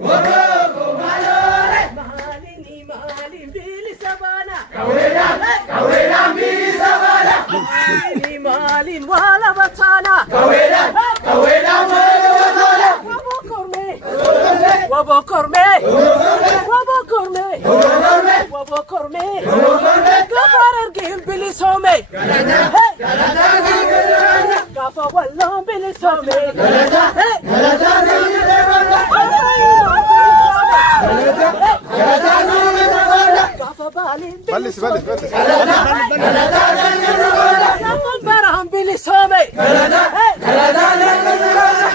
Waboko malole. Malin bili sabana. Kawelan bili sabana. Malin wala batana. Kawelan wala batana. Wabo korme. Gafarar gim bili some. Gafa wallo bili some. بلش برهم بلی سومه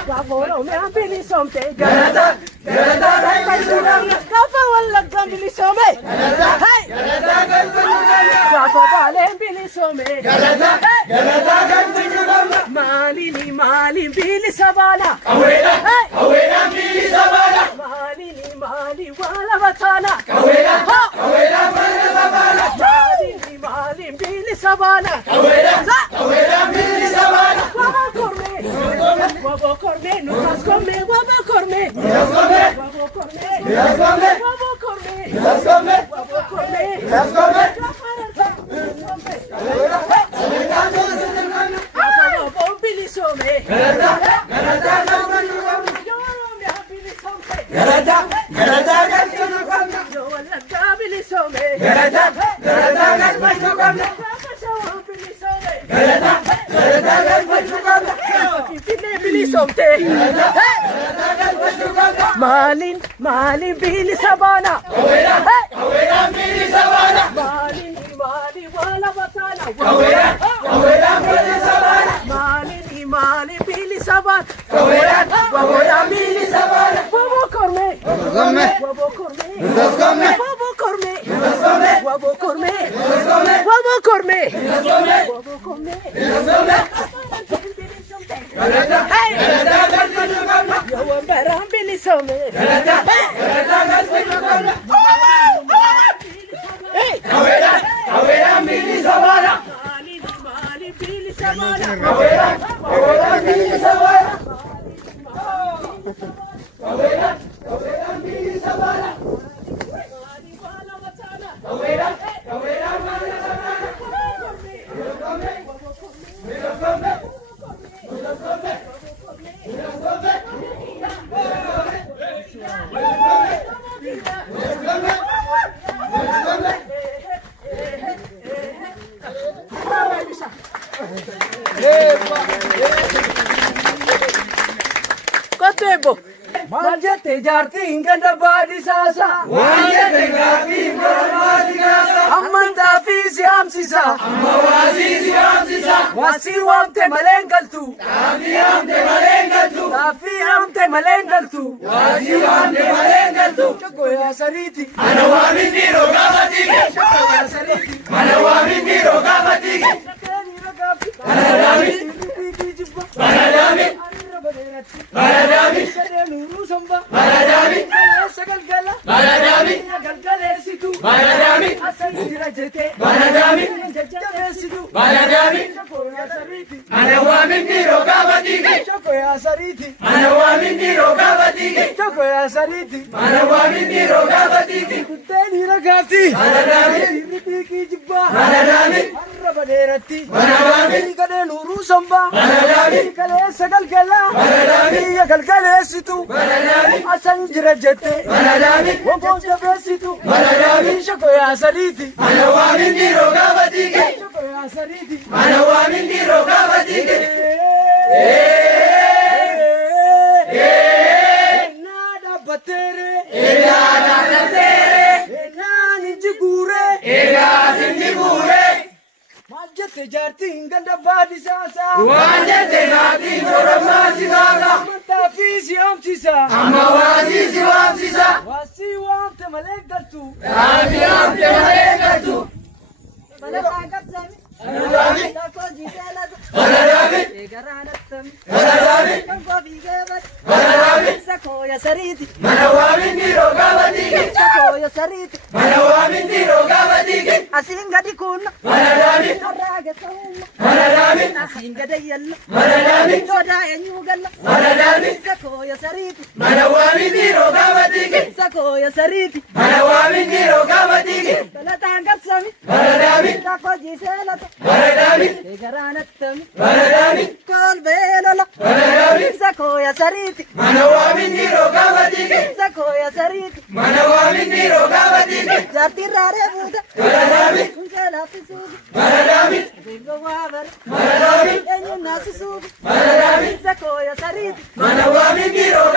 گافورو میام بلی سومته گافا ولا گام بلی سومه گافا بالم بلی سومه مالي بلی سبانا Kawelan bili sabana. مالي ولا بطانا Kawelan wala sabana. مالي بلی سبانا Kawelan bili sabana. Wabo korme, nukas korme, wabo korme. Yes come. Wabo korme, Yes come. wabo korme. Yes come. Wabo korme. Yes come. Wabo bili some. Yo wala ka bili some. Bili somte. Malin bili sabana. Kawelan bili sabana. Malin wala batana. Kawelan wala sabana. Malin bili sabana. Kawelan bili sabana. Wabo korme. Zamme. Wabo korme. Yes come. Wabo korme. Yes come. Wabo korme. Yes come. Wabo korme. Yes come. Wabo korme. Yes come. Hey! Yo ambaram bili some. Hey! Kawelan bili sabana. Mali bili sabana. Kawelan bili sabana. Kawelan bili sabana. Mali wala batana. Kawelan wala sabana. Kotebo. Manjate jarti inganda badi sasa. Wajete gati mkoromati gasa. Amanta fizi hamsisa. Mawazizi hamsisa. Wasi wamte malengaltu. Tafi hamte malengaltu. Tafi amte malengaltu. Wazi hamte malengaltu. Choko ya sariti. Ana wamindiro gabatike. Choko ya sariti. Ana wamindiro gabatike. Shakeni ragapi. Baradami. Baradami. Baradami. Nuru samba. Baradami. Sagal gala. Baradami. Galgale situ. Baradami. Asan dirajete. Baradami. Jajabe situ. Baradami. Choko ya sariti. Ana wamindiro gabatike. Choko ya sariti. Ana wamindiro gabatike. Choko ya sariti. Ana wamindiro gabatike. Kuteni ragati. Baradami. Ripiki jibba. Baradami. Arraba deratti. Baradami. Kade nuru samba. Baradami. Kale sagal gala. Baradami. Ya galgale situ. Baradami. Asan dirajete. Baradami. Wongo jabe situ. Baradami. Choko ya sariti. Ana wamindiro gabatike. Choko ya sariti. Ana wamindiro gabatike. Nada batere. Nada batere. Nani jigure. Ega sinjigure. Majjate jarti inganda badi sasa. Wajete gati mkoromati gasa. Amanta fizi hamsisa. Mawazizi hamsisa. Wasi wamte malengaltu. Tafi hamte malengaltu. Baradami. Baradami. Baradami. Sakoya sariti. Mana wamindiro gabatike. Sakoya sariti. Mana wamindiro gabatike. Asinga di kun. Baradami. Araga tawma. Baradami. Asinga da yalla. Baradami. Joda enyugalla. Baradami. Sakoya sariti. Mana wamindiro gabatike. Sakoya sariti. Manawaamin jiroo gabatigi. Balataan garsami. Baradaabi. Rakkoo jiiseelata. Baradaabi. Eegaraanattami. Baradaabi. Kolbeelola. Baradaabi. Sakoya sariti. Manawaamin jiroo gabatigi. Sakoya sariti. Manawaamin jiroo gabatigi. Jaartiin raaree buuta. Baradaabi. Kunkee laaffisuufi. Baradaabi. Eegga waa bare. Baradaabi. Eenyuun naasisuufi. Baradaabi. Sakoya sariti. Manawaamin jiroo